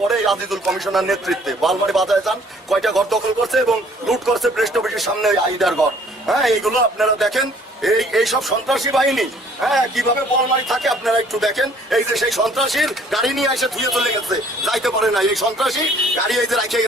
পরে আজিজুল কমিশনার নেতৃত্বে বালমারি বাজারে যান, কয়টা ঘর দখল করছে এবং লুট করছে প্রেস্ট অফিসের সামনে আইডার ঘর। হ্যাঁ, এইগুলো আপনারা দেখেন, এই সব সন্ত্রাসী বাহিনী হ্যাঁ কিভাবে বলমারি থাকে আপনারা একটু দেখেন। এই যে সেই সন্ত্রাসীর গাড়ি নিয়ে এসে ধুয়ে চলে গেছে, যাইতে পারে না, এই সন্ত্রাসী গাড়ি এই যে রাখে